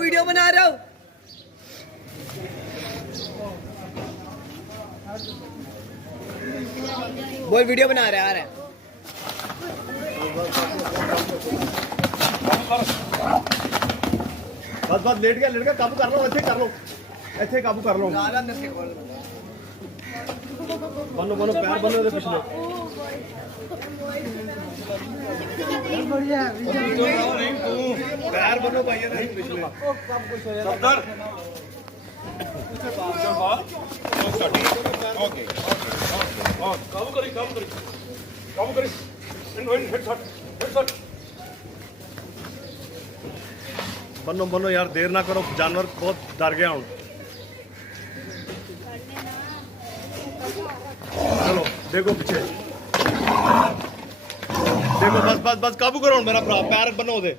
Video बना रहा हूँ। बोल वीडियो बना रहा है। बस बस लेट गया काबू कर लो, ऐसे कर लो, ऐसे काबू कर लो। बनो बनो पैर बनो दे पिछले। पैर बनो भाई नहीं पिछले। सफदर ओके काबू करी हेड शॉट। बनो बनो यार, देर ना करो, जानवर बहुत डर गया हूँ। चलो देखो पीछे देखो, बस बस बस काबू करो मेरा भरा, पैर बनो दे।